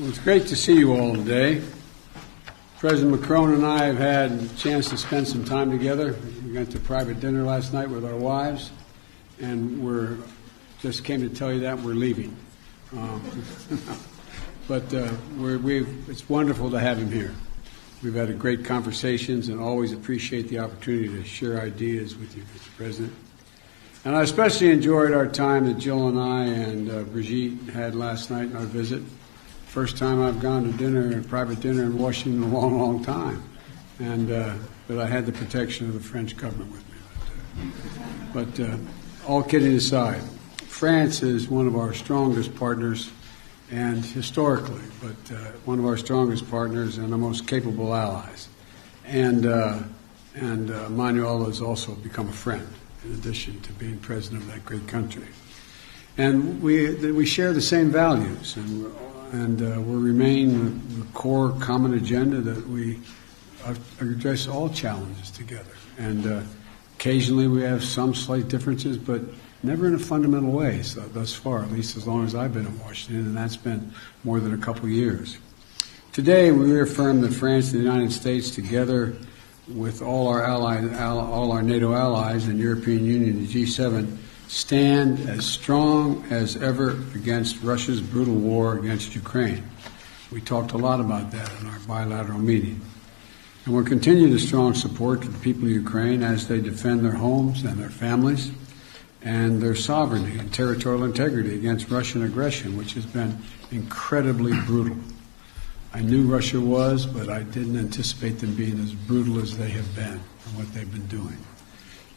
Well, it's great to see you all today. President Macron and I have had a chance to spend some time together. We went to private dinner last night with our wives, and just came to tell you that we're leaving. But it's wonderful to have him here. We've had great conversations and always appreciate the opportunity to share ideas with you, Mr. President. And I especially enjoyed our time that Jill and I and Brigitte had last night in our visit. First time I've gone to dinner, a private dinner in Washington in a long, long time. But I had the protection of the French government with me. But all kidding aside, France is one of our strongest partners, and historically, but one of our strongest partners and our most capable allies. And Emmanuel has also become a friend, in addition to being president of that great country. And we share the same values, and we remain the core common agenda that we address all challenges together. And occasionally we have some slight differences, but never in a fundamental way, so thus far, at least as long as I've been in Washington, and that's been more than a couple of years. Today, we reaffirm that France and the United States, together with all our NATO allies and European Union, the G7, stand as strong as ever against Russia's brutal war against Ukraine. We talked a lot about that in our bilateral meeting. And we'll continue the strong support to the people of Ukraine as they defend their homes and their families and their sovereignty and territorial integrity against Russian aggression, which has been incredibly brutal. I knew Russia was, but I didn't anticipate them being as brutal as they have been and what they've been doing.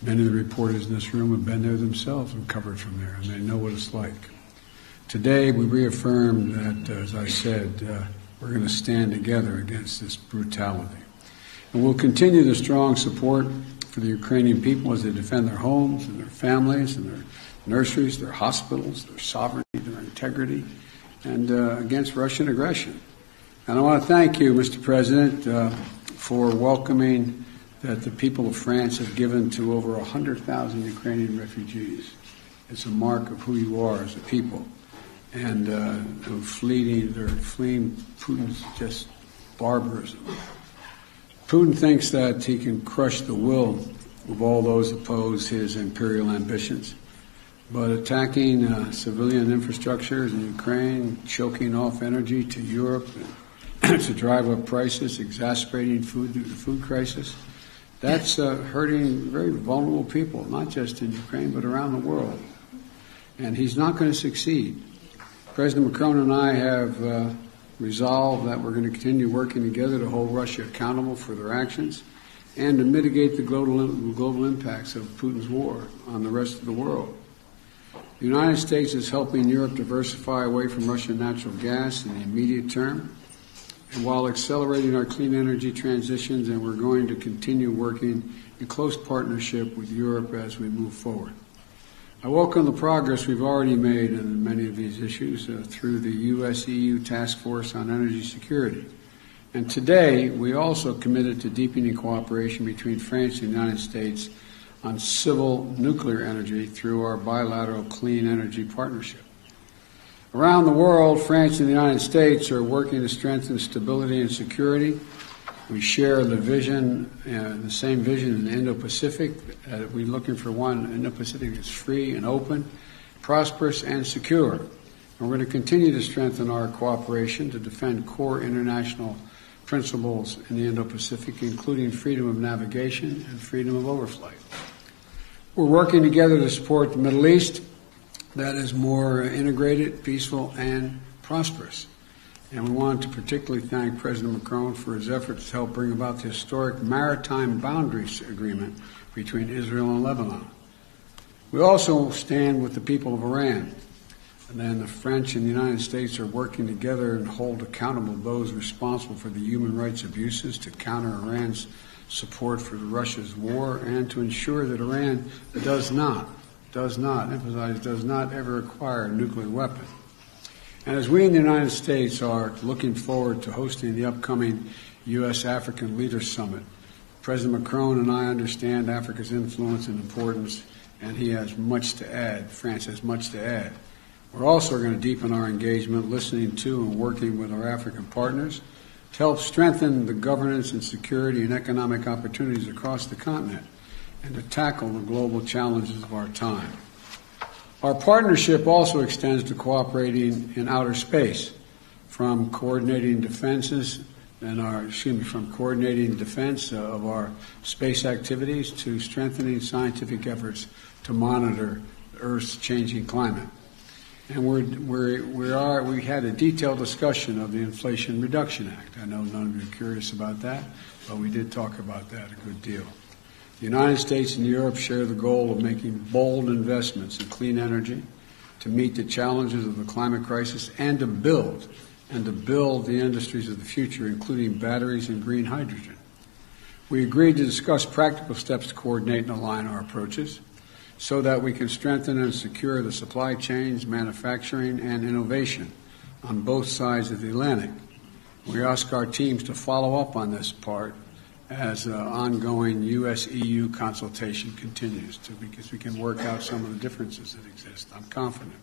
Many of the reporters in this room have been there themselves and covered from there, and they know what it's like. Today, we reaffirm that, as I said, we're going to stand together against this brutality. And we'll continue the strong support for the Ukrainian people as they defend their homes and their families and their nurseries, their hospitals, their sovereignty, their integrity, and against Russian aggression. And I want to thank you, Mr. President, for welcoming that the people of France have given to over 100,000 Ukrainian refugees. It's a mark of who you are as a people. And they're fleeing Putin's just barbarism. Putin thinks that he can crush the will of all those who oppose his imperial ambitions. But attacking civilian infrastructures in Ukraine, choking off energy to Europe to drive up prices, exacerbating the food crisis, that's hurting very vulnerable people, not just in Ukraine, but around the world. And he's not going to succeed. President Macron and I have resolved that we're going to continue working together to hold Russia accountable for their actions and to mitigate the global impacts of Putin's war on the rest of the world. The United States is helping Europe diversify away from Russian natural gas in the immediate term, and while accelerating our clean energy transitions, and we're going to continue working in close partnership with Europe as we move forward. I welcome the progress we've already made in many of these issues through the U.S.-EU Task Force on Energy Security. And today, we also committed to deepening cooperation between France and the United States on civil nuclear energy through our bilateral clean energy partnership. Around the world, France and the United States are working to strengthen stability and security. We share the vision, the same vision in the Indo-Pacific. We're looking for one Indo-Pacific that's free and open, prosperous and secure. And we're going to continue to strengthen our cooperation to defend core international principles in the Indo-Pacific, including freedom of navigation and freedom of overflight. We're working together to support the Middle East that is more integrated, peaceful, and prosperous. And we want to particularly thank President Macron for his efforts to help bring about the historic maritime boundaries agreement between Israel and Lebanon. We also stand with the people of Iran. And then the French and the United States are working together and hold accountable those responsible for the human rights abuses to counter Iran's support for Russia's war and to ensure that Iran does not ever acquire a nuclear weapon. And as we in the United States are looking forward to hosting the upcoming U.S.-African Leaders Summit, President Macron and I understand Africa's influence and importance, and he has much to add. France has much to add. We're also going to deepen our engagement, listening to and working with our African partners to help strengthen the governance and security and economic opportunities across the continent and to tackle the global challenges of our time. Our partnership also extends to cooperating in outer space, from coordinating defense of our space activities to strengthening scientific efforts to monitor Earth's changing climate. And we had a detailed discussion of the Inflation Reduction Act. I know none of you are curious about that, but we did talk about that a good deal. The United States and Europe share the goal of making bold investments in clean energy to meet the challenges of the climate crisis and to build the industries of the future, including batteries and green hydrogen. We agreed to discuss practical steps to coordinate and align our approaches so that we can strengthen and secure the supply chains, manufacturing, and innovation on both sides of the Atlantic. We ask our teams to follow up on this part as ongoing U.S.-EU consultation continues, because we can work out some of the differences that exist. I'm confident.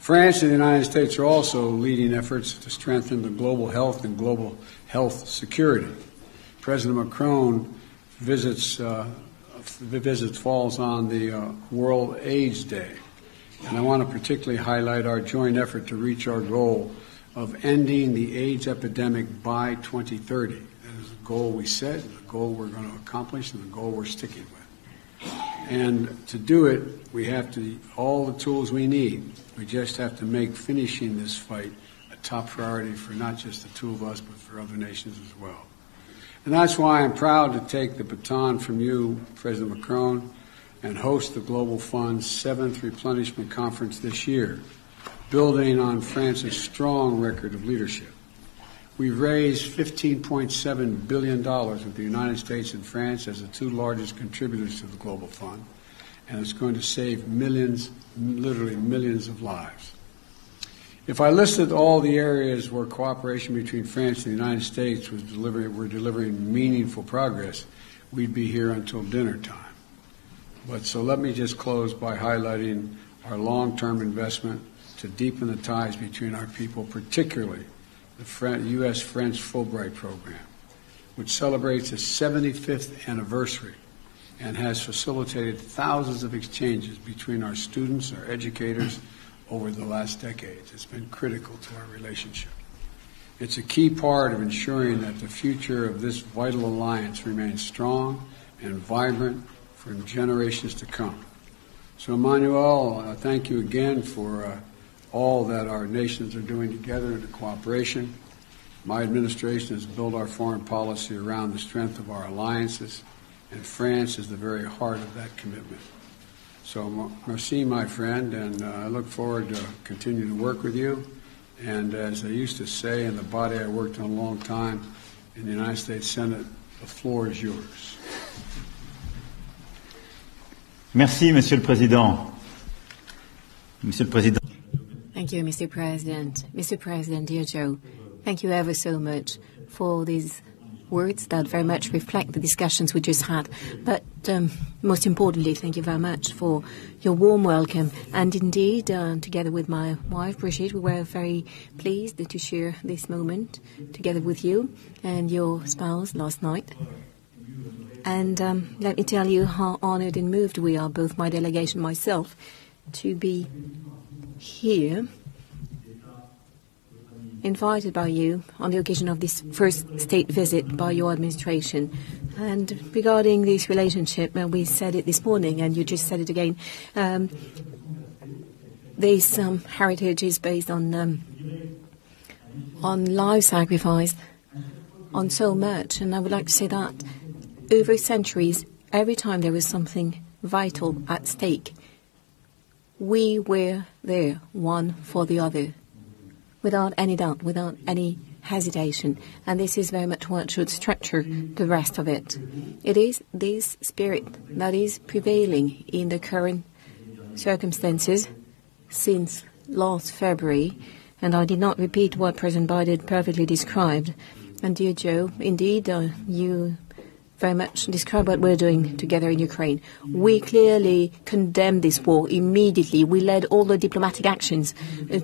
France and the United States are also leading efforts to strengthen the global health and global health security. President Macron visits falls on the World AIDS Day, and I want to particularly highlight our joint effort to reach our goal of ending the AIDS epidemic by 2030. That is a goal we set, the goal we're going to accomplish, and the goal we're sticking with. And to do it, we have all the tools we need. We just have to make finishing this fight a top priority for not just the two of us, but for other nations as well. And that's why I'm proud to take the baton from you, President Macron, and host the Global Fund's 7th Replenishment Conference this year, building on France's strong record of leadership. We've raised $15.7 billion with the United States and France as the two largest contributors to the Global Fund, and it's going to save millions, literally millions of lives. If I listed all the areas where cooperation between France and the United States were delivering meaningful progress, we'd be here until dinner time. So let me just close by highlighting our long-term investment to deepen the ties between our people, particularly the U.S.-French Fulbright program, which celebrates its 75th anniversary and has facilitated thousands of exchanges between our students, our educators, over the last decades. It's been critical to our relationship. It's a key part of ensuring that the future of this vital alliance remains strong and vibrant for generations to come. So, Emmanuel, thank you again for all that our nations are doing together in cooperation. My administration has built our foreign policy around the strength of our alliances, and France is the very heart of that commitment. So, merci, my friend, and I look forward to continuing to work with you. And as I used to say in the body I worked on a long time in the United States Senate, the floor is yours. Merci, Monsieur le Président. Monsieur le Président. Thank you, Mr. President. Mr. President, dear Joe, thank you ever so much for these words that very much reflect the discussions we just had. But most importantly, thank you very much for your warm welcome. And indeed, together with my wife, Brigitte, we were very pleased to share this moment together with you and your spouse last night. And let me tell you how honored and moved we are, both my delegation and myself, to be here, invited by you on the occasion of this first state visit by your administration. And regarding this relationship, we said it this morning, and you just said it again, this heritage is based on life sacrifice, on so much. And I would like to say that over centuries, every time there was something vital at stake, we were there, one for the other, without any doubt, without any hesitation. And this is very much what should structure the rest of it. It is this spirit that is prevailing in the current circumstances since last February. And I did not repeat what President Biden perfectly described. And dear Joe, indeed, you very much describe what we're doing together in Ukraine. We clearly condemn this war immediately. We led all the diplomatic actions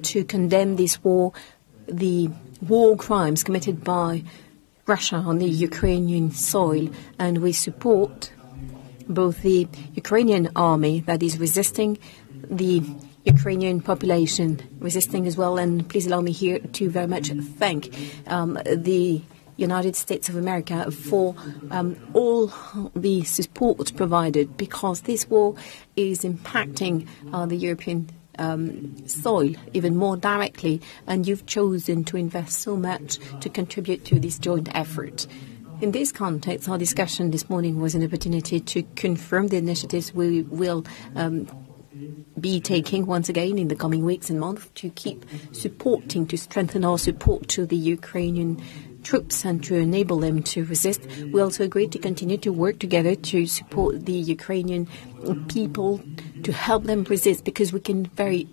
to condemn this war, the war crimes committed by Russia on the Ukrainian soil, and we support both the Ukrainian army that is resisting, the Ukrainian population resisting as well. And please allow me here to very much thank the United States of America for all the support provided, because this war is impacting the European soil even more directly, and you've chosen to invest so much to contribute to this joint effort. In this context, our discussion this morning was an opportunity to confirm the initiatives we will be taking once again in the coming weeks and months to keep supporting, to strengthen our support to the Ukrainian troops and to enable them to resist. We also agreed to continue to work together to support the Ukrainian people, to help them resist, because we can very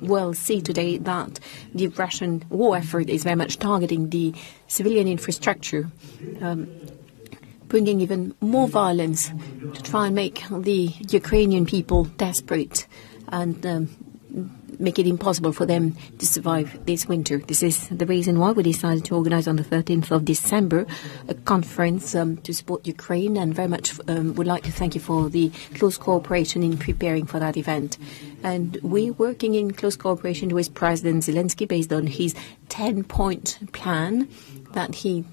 well see today that the Russian war effort is very much targeting the civilian infrastructure, bringing even more violence to try and make the Ukrainian people desperate and make it impossible for them to survive this winter. This is the reason why we decided to organize on the 13th of December a conference to support Ukraine, and very much would like to thank you for the close cooperation in preparing for that event. And we're working in close cooperation with President Zelensky based on his 10-point plan that he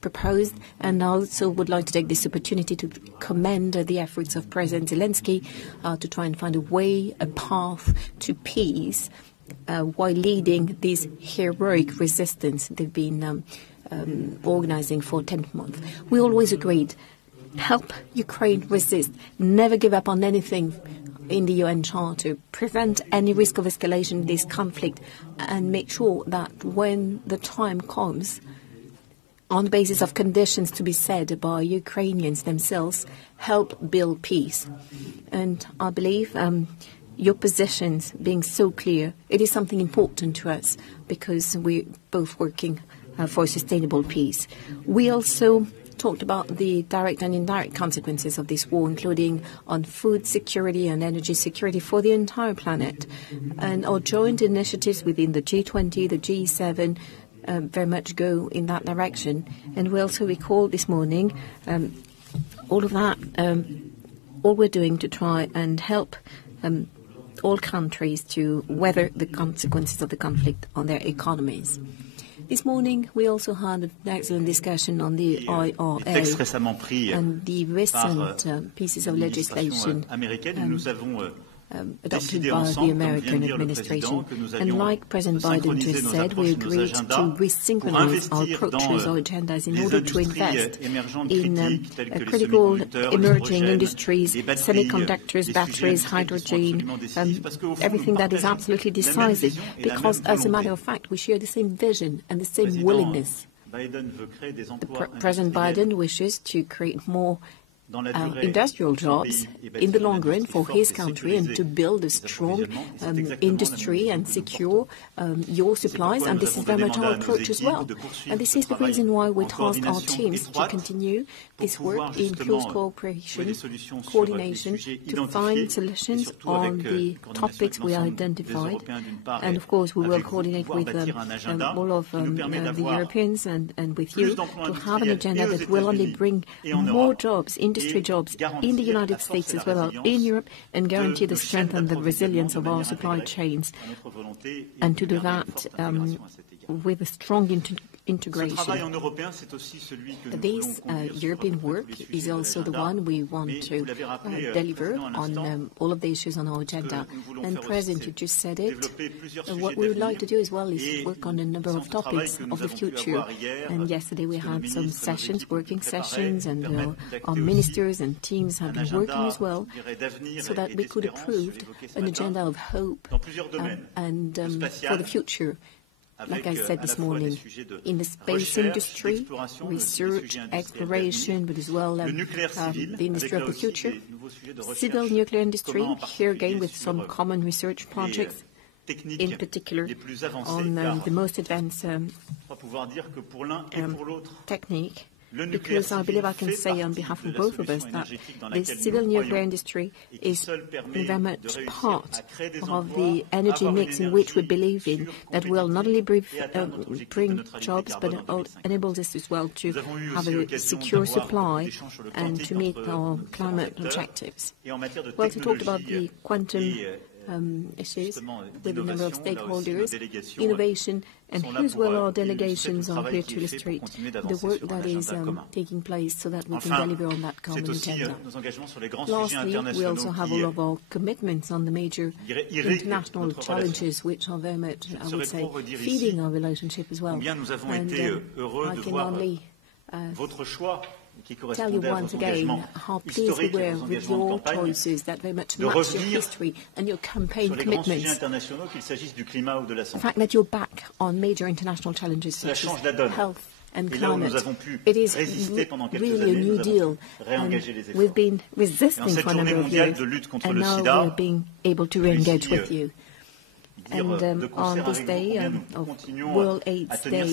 proposed, and I also would like to take this opportunity to commend the efforts of President Zelensky to try and find a way, a path to peace while leading this heroic resistance they've been organizing for 10 months. We always agreed, help Ukraine resist, never give up on anything in the UN Charter, prevent any risk of escalation in this conflict, and make sure that when the time comes, on the basis of conditions to be set by Ukrainians themselves, help build peace. And I believe your positions being so clear, it is something important to us, because we're both working for sustainable peace. We also talked about the direct and indirect consequences of this war, including on food security and energy security for the entire planet. And our joint initiatives within the G20, the G7, very much go in that direction. And we also recall this morning all of that, all we're doing to try and help all countries to weather the consequences of the conflict on their economies. This morning, we also had an excellent discussion on the IRA and the recent pieces of legislation adopted by the American administration. And like President Biden just said, we agreed to resynchronize our approaches, our agendas, in order to invest in critical emerging industries, semiconductors, batteries, hydrogen, everything that is absolutely decisive, because as a matter of fact, we share the same vision and the same willingness. President Biden wishes to create more industrial jobs in the long run for his country, and to build a strong industry and secure your supplies. And this is very much our approach as well. And this is the reason why we task our teams to continue this work in close cooperation, coordination, to find solutions on the topics we identified. And of course, we will coordinate with all of the Europeans and with you to have an agenda that will only bring more jobs, industry jobs in the United States as well as in Europe, and guarantee the strength and the resilience of our supply chains, and to do that with a strong integration. This European work is also the one we want to deliver on all of the issues on our agenda. And President, you just said it. What we would like to do as well is work on a number of topics of the future. And yesterday we had some sessions, working sessions, and our ministers and teams have been working as well, so that we could approve an agenda of hope and for the future. Like I said this morning, in the space industry, research, exploration, but as well the industry of the future, civil nuclear industry, here again with some common research projects, in particular on the most advanced technique. because I believe I can say on behalf of both of us that the civil nuclear industry is very much part of the energy mix in which we believe in, that will not only bring jobs but enables us as well to have a secure supply and to meet our climate objectives. We also talked about the quantum issues with a number of stakeholders, innovation, and here as well our delegations are here to illustrate the work that is taking place so that we can deliver on that common agenda. Lastly, we also have all of our commitments on the major international challenges which are very much, I would say, feeding our relationship as well. And I can only tell you once again how pleased we were with your choices that very much match your history and your campaign commitments. The fact that you're back on major international challenges such as health and climate. It is really a new deal. And we've been resisting for a number of years, and now we're being able to re-engage with you. And on this day of World AIDS Day as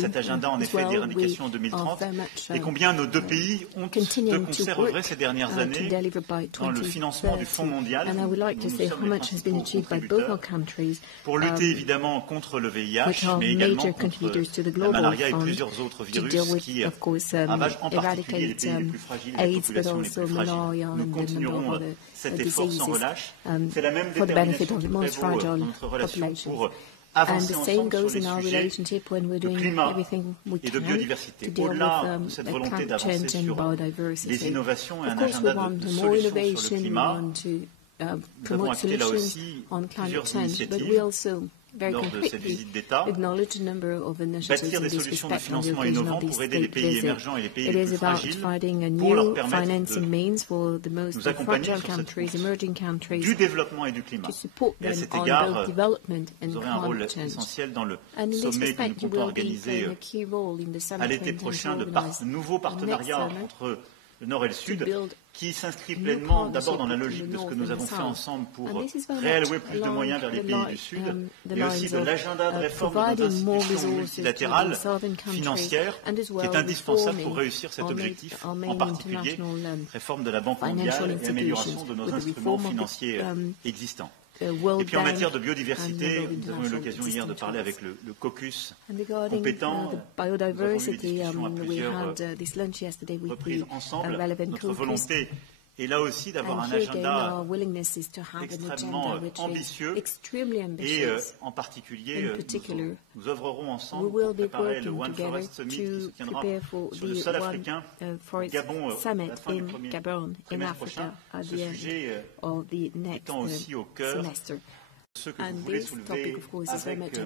well, we are very much continuing to work to deliver by 2030. And I would like to say how much has been achieved by both our countries, which are major contributors to the Global Fund to deal with, of course, eradicate AIDS, but also malaria and a number of other diseases for the benefit of the most fragile populations. And the same goes in our relationship when we're doing everything we can to deal with climate change and biodiversity. Of course, we want more innovation, we want to promote solutions on climate change, but we also very concretely acknowledge a number of initiatives in this respect on the occasion of this state visit. It is about finding a new financing means for the most fragile countries, emerging countries, to support them on both development and climate change. And in this respect, you will be playing a key role in the summit organised next summit, le Nord et le Sud, qui s'inscrit pleinement d'abord dans la logique de ce que nous avons fait ensemble pour réallouer plus de moyens vers les pays du Sud, et aussi de l'agenda de réforme de nos institutions multilatérales financières, qui est indispensable pour réussir cet objectif, en particulier réforme de la Banque mondiale et amélioration de nos instruments financiers existants. Et puis en matière de biodiversité, nous avons eu l'occasion hier de parler avec le caucus compétent. Nous avons eu des discussions à plusieurs reprises ensemble. Notre volonté est là aussi d'avoir un agenda extrêmement ambitieux et en particulier nous œuvrerons ensemble pour préparer le One Forest Summit qui se tiendra sur le sol africain au Gabon à la fin du trimestre prochain. Ce sujet étant aussi au cœur ce que vous voulez soulever avec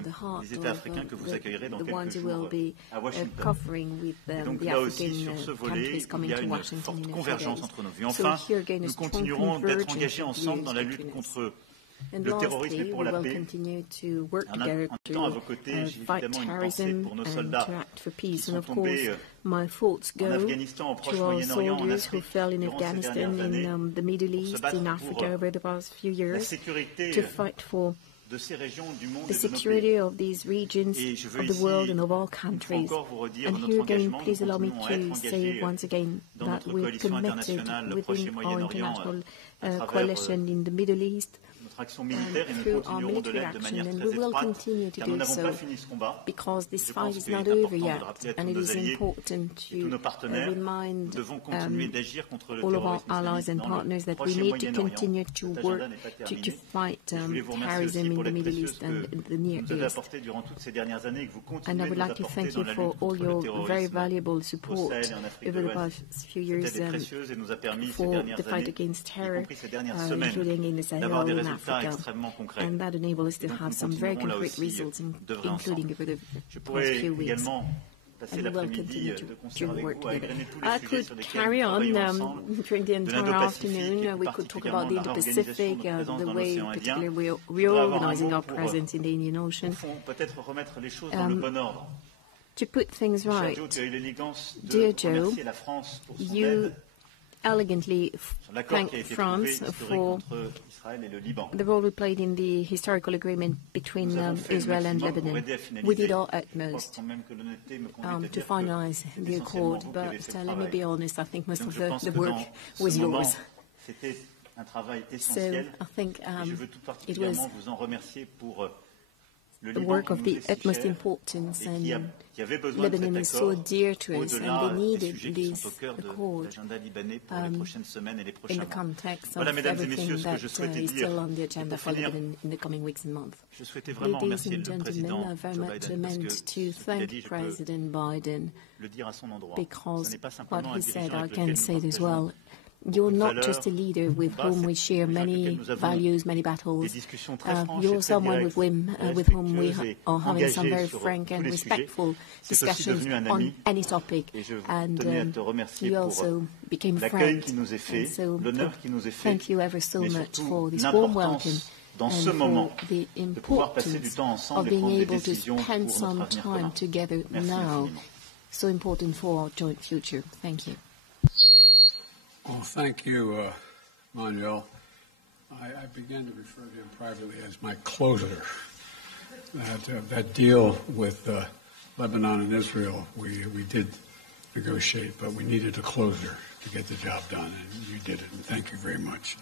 les États africains que vous accueillerez dans quelques jours à Washington. Et donc là aussi, sur ce volet, il y a une forte convergence entre nos vues. Enfin, nous continuerons d'être engagés ensemble dans la lutte contre le terrorisme et pour la paix. En étant à vos côtés, j'ai évidemment une pensée pour nos soldats qui sont tombés en Afghanistan, au Proche-Moyen-Orient, en Afrique durant ces dernières années pour se battre pour la sécurité de ces régions du monde et de nos pays. Et je veux ici encore vous redire notre engagement. Nous continuons à être engagés dans notre coalition internationale Proche et Moyen-Orient à travers notre action militaire et nous continuerons de l'aide de manière très étroite car nous n'avons pas fini ce combat. Je pense qu'il est important de rappeler à tous nos alliés et tous nos partenaires nous devons continuer d'agir contre le terrorisme islamiste dans le Proche et Moyen-Orient. Cet agenda n'est pas terminé. Je voulais vous remercier aussi pour l'aide précieuse que vous nous avez apportée durant toutes ces dernières années et que vous continuez de nous apporter dans la lutte contre le terrorisme au Sahel et en Afrique de l'Ouest. Cette aide est précieuse et nous a permis ces dernières années, y compris ces dernières semaines, d'avoir des résultats extrêmement concrets. And that enables us to have some very concrete results, including over the past few weeks. And we will continue to work together. I could carry on during the entire afternoon. We could talk about the Indo-Pacific, the way particularly we're reorganizing our presence in the Indian Ocean. To put things right, dear Joe, you elegantly thank France for the role we played in the historical agreement between Israel and Lebanon. We did our utmost to finalize the accord, but let me be honest, I think most of the work was yours. So I think it was the work of the utmost importance, and Lebanon is so dear to us, and they needed this accord in the context of everything that is still on the agenda for Lebanon in the coming weeks and months. Ladies and gentlemen, I very much meant to thank President Biden, because what he said, I can say it as well. You're not just a leader with whom we share many values, many battles. You're someone with whom we are having some very frank and respectful discussions on any topic. And you also became a friend. And so thank you ever so much for this warm welcome and for the importance of being able to spend some time together now. So important for our joint future. Thank you. Well, thank you, Emmanuel. I began to refer to him privately as my closer. That deal with Lebanon and Israel, we did negotiate, but we needed a closer to get the job done, and you did it, and thank you very much.